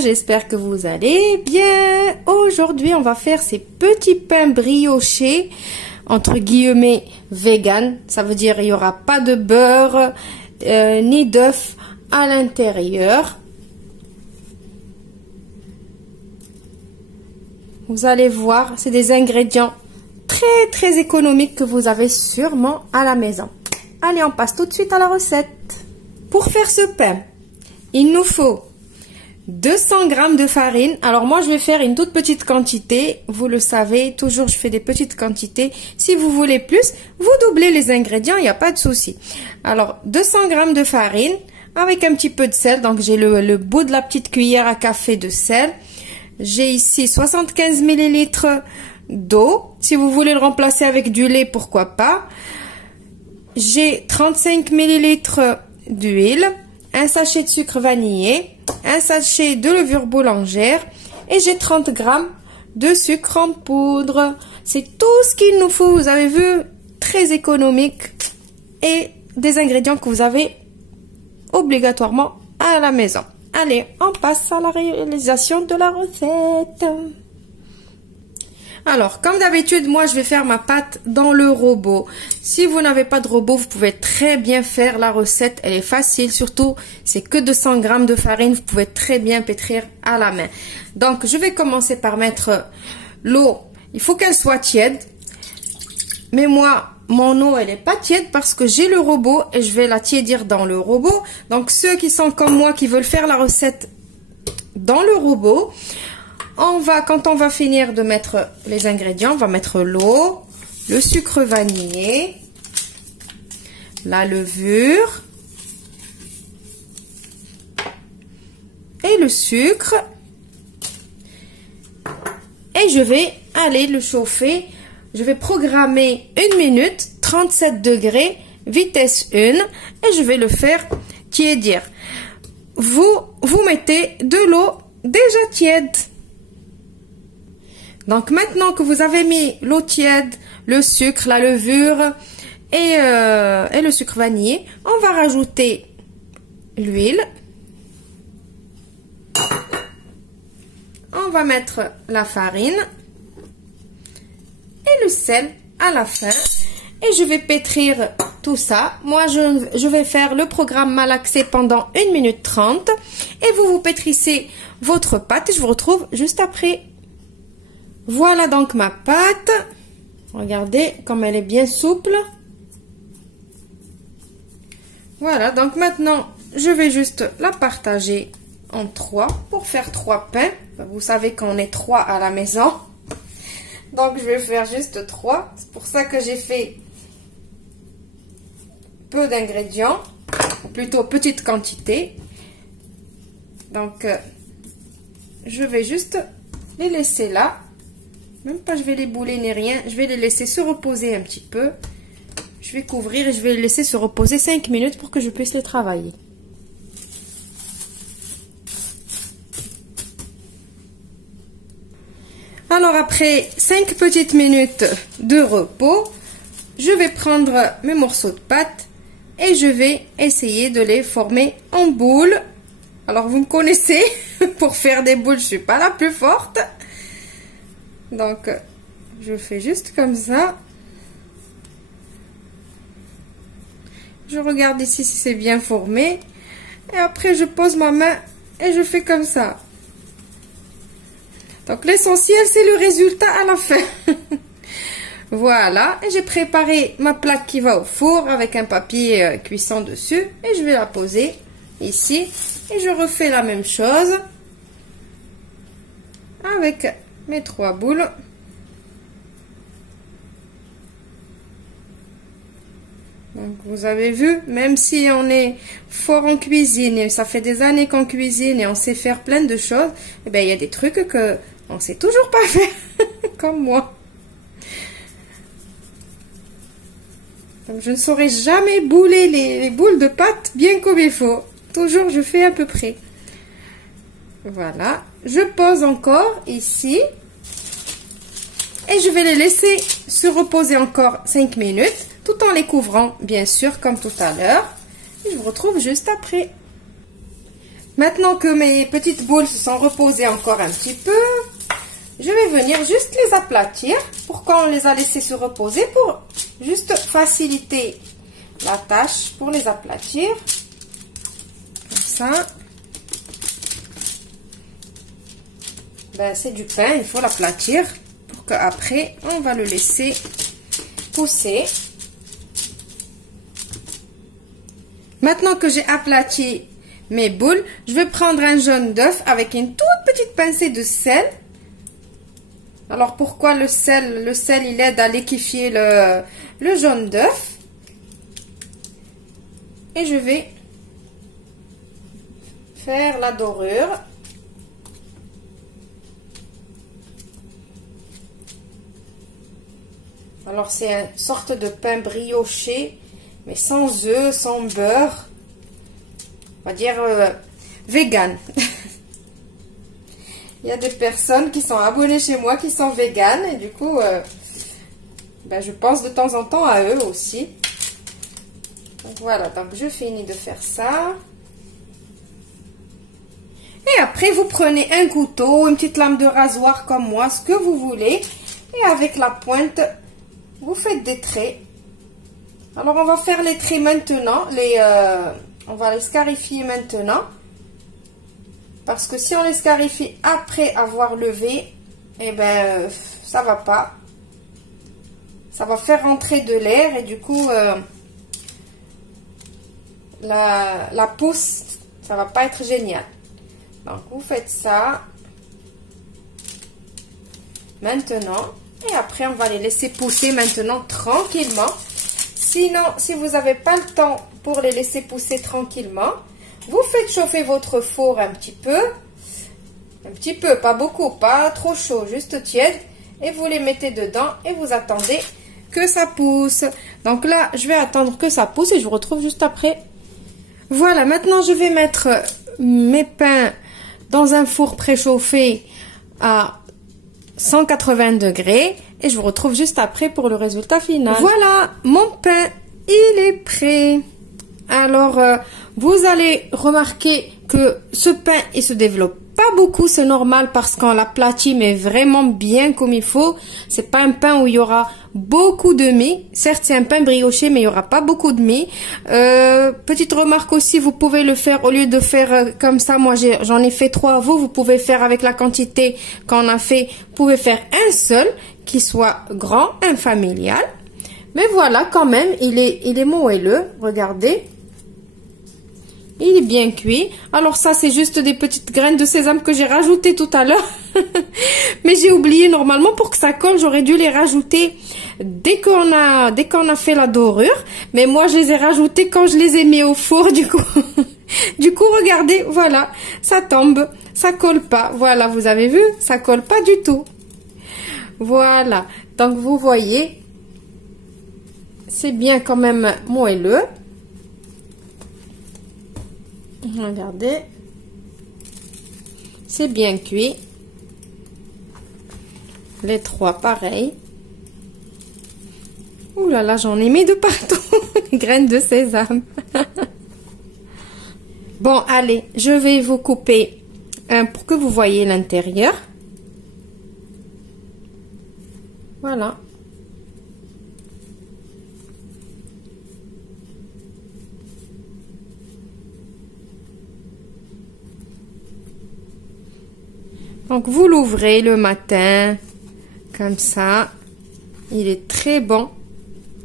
j'espère que vous allez bien. Aujourd'hui, on va faire ces petits pains briochés, entre guillemets, vegan. Ça veut dire il n'y aura pas de beurre ni d'œuf à l'intérieur. Vous allez voir, c'est des ingrédients très économiques que vous avez sûrement à la maison. Allez, on passe tout de suite à la recette. Pour faire ce pain, il nous faut 200 g de farine. Alors moi, je vais faire une toute petite quantité. Vous le savez, toujours je fais des petites quantités. Si vous voulez plus, vous doublez les ingrédients, il n'y a pas de souci. Alors, 200 g de farine avec un petit peu de sel. Donc, j'ai le bout de la petite cuillère à café de sel. J'ai ici 75 ml d'eau. Si vous voulez le remplacer avec du lait, pourquoi pas. J'ai 35 ml d'huile, un sachet de sucre vanillé, un sachet de levure boulangère et j'ai 30 g de sucre en poudre. C'est tout ce qu'il nous faut, vous avez vu, très économique et des ingrédients que vous avez obligatoirement à la maison. Allez, on passe à la réalisation de la recette. Alors, comme d'habitude, moi, je vais faire ma pâte dans le robot. Si vous n'avez pas de robot, vous pouvez très bien faire la recette. Elle est facile, surtout, c'est que 200 g de farine. Vous pouvez très bien pétrir à la main. Donc, je vais commencer par mettre l'eau. Il faut qu'elle soit tiède. Mais moi, mon eau, elle n'est pas tiède parce que j'ai le robot et je vais la tiédir dans le robot. Donc, ceux qui sont comme moi, qui veulent faire la recette dans le robot, quand on va finir de mettre les ingrédients, on va mettre l'eau, le sucre vanillé, la levure et le sucre. Et je vais aller le chauffer. Je vais programmer 1 minute, 37 degrés, vitesse 1, et je vais le faire tiédir. Vous mettez de l'eau déjà tiède. Donc maintenant que vous avez mis l'eau tiède, le sucre, la levure et le sucre vanillé, on va rajouter l'huile. On va mettre la farine et le sel à la fin. Et je vais pétrir tout ça. Moi, je vais faire le programme malaxé pendant 1 minute 30. Et vous pétrissez votre pâte et je vous retrouve juste après. Voilà donc ma pâte. Regardez comme elle est bien souple. Voilà, donc maintenant, je vais juste la partager en 3 pour faire 3 pains. Vous savez qu'on est 3 à la maison. Donc, je vais faire juste 3. C'est pour ça que j'ai fait peu d'ingrédients, ou plutôt petite quantité. Donc, je vais juste les laisser là. Même pas je vais les bouler ni rien. Je vais les laisser se reposer un petit peu. Je vais couvrir et je vais les laisser se reposer 5 minutes pour que je puisse les travailler. Alors après 5 petites minutes de repos, je vais prendre mes morceaux de pâte et je vais essayer de les former en boules. Alors vous me connaissez, pour faire des boules, je suis pas la plus forte. Donc je fais juste comme ça. Je regarde ici si c'est bien formé. Et après je pose ma main et je fais comme ça. Donc l'essentiel c'est le résultat à la fin. Voilà, et j'ai préparé ma plaque qui va au four avec un papier cuisson dessus. Et je vais la poser ici. Et je refais la même chose avec mes 3 boules. Donc vous avez vu, même si on est fort en cuisine et ça fait des années qu'on cuisine et on sait faire plein de choses, eh bien il y a des trucs que on sait toujours pas faire, comme moi. Donc je ne saurais jamais bouler les boules de pâte bien comme il faut. Toujours je fais à peu près. Voilà, je pose encore ici. Et je vais les laisser se reposer encore 5 minutes, tout en les couvrant, bien sûr, comme tout à l'heure. Et je vous retrouve juste après. Maintenant que mes petites boules se sont reposées encore un petit peu, je vais venir juste les aplatir. Pourquoi on les a laissées se reposer? Pour juste faciliter la tâche, pour les aplatir. Comme ça. Ben, c'est du pain, il faut l'aplatir pour qu'après, on va le laisser pousser. Maintenant que j'ai aplati mes boules, je vais prendre un jaune d'œuf avec une toute petite pincée de sel. Alors pourquoi le sel? Le sel, il aide à liquéfier le jaune d'œuf. Et je vais faire la dorure. Alors c'est une sorte de pain brioché, mais sans œufs, sans beurre. On va dire vegan. Il y a des personnes qui sont abonnées chez moi qui sont véganes et du coup, ben, je pense de temps en temps à eux aussi. Donc voilà, donc je finis de faire ça. Et après, vous prenez un couteau, une petite lame de rasoir comme moi, ce que vous voulez. Et avec la pointe, vous faites des traits. Alors, on va faire les traits maintenant. On va les scarifier maintenant. Parce que si on les scarifie après avoir levé, eh ben, ça va pas. Ça va faire rentrer de l'air et du coup, la pousse, ça va pas être génial. Donc, vous faites ça. Maintenant. Et après, on va les laisser pousser maintenant tranquillement. Sinon, si vous n'avez pas le temps pour les laisser pousser tranquillement, vous faites chauffer votre four un petit peu. Un petit peu, pas beaucoup, pas trop chaud, juste tiède. Et vous les mettez dedans et vous attendez que ça pousse. Donc là, je vais attendre que ça pousse et je vous retrouve juste après. Voilà, maintenant je vais mettre mes pains dans un four préchauffé à 180 degrés et je vous retrouve juste après pour le résultat final. Voilà, mon pain, il est prêt. Alors, vous allez remarquer que ce pain, il se développe pas beaucoup, c'est normal parce qu'on l'aplatit mais vraiment bien comme il faut. C'est pas un pain où il y aura beaucoup de mie. Certes, c'est un pain brioché, mais il y aura pas beaucoup de mie. Petite remarque aussi, vous pouvez le faire au lieu de faire comme ça. Moi, j'en ai fait 3. Vous pouvez faire avec la quantité qu'on a fait. Vous pouvez faire un seul qui soit grand, un familial. Mais voilà, quand même, il est moelleux. Regardez. Il est bien cuit. Alors ça, c'est juste des petites graines de sésame que j'ai rajoutées tout à l'heure. Mais j'ai oublié normalement pour que ça colle. J'aurais dû les rajouter dès qu'on a fait la dorure. Mais moi, je les ai rajoutées quand je les ai mis au four. Du coup, regardez, voilà, ça tombe. Ça colle pas. Voilà, vous avez vu, ça colle pas du tout. Voilà. Donc, vous voyez, c'est bien quand même moelleux. Regardez, c'est bien cuit. Les 3 pareil. Ouh là là, j'en ai mis de partout. Graines de sésame. Bon, allez, je vais vous couper un pour que vous voyez l'intérieur. Voilà. Donc, vous l'ouvrez le matin, comme ça. Il est très bon,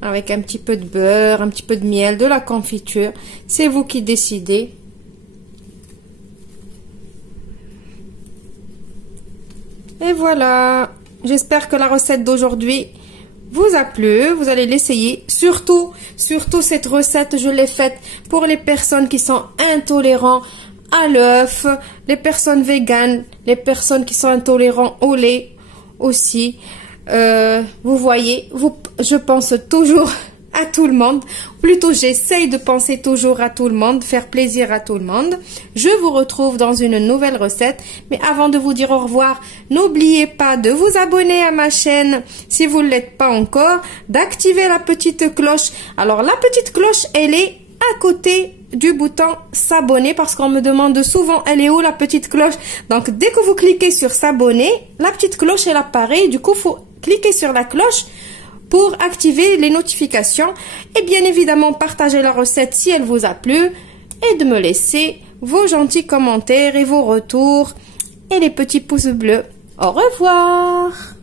avec un petit peu de beurre, un petit peu de miel, de la confiture. C'est vous qui décidez. Et voilà. J'espère que la recette d'aujourd'hui vous a plu. Vous allez l'essayer. Surtout cette recette, je l'ai faite pour les personnes qui sont intolérantes à l'œuf, les personnes véganes, les personnes qui sont intolérantes au lait aussi. Vous voyez, je pense toujours à tout le monde. Plutôt, j'essaye de penser toujours à tout le monde, faire plaisir à tout le monde. Je vous retrouve dans une nouvelle recette. Mais avant de vous dire au revoir, n'oubliez pas de vous abonner à ma chaîne si vous ne l'êtes pas encore, d'activer la petite cloche. Alors, la petite cloche, elle est à côté du bouton s'abonner parce qu'on me demande souvent elle est où la petite cloche. Donc dès que vous cliquez sur s'abonner, la petite cloche elle apparaît. Du coup, il faut cliquer sur la cloche pour activer les notifications. Et bien évidemment, partager la recette si elle vous a plu et de me laisser vos gentils commentaires et vos retours et les petits pouces bleus. Au revoir!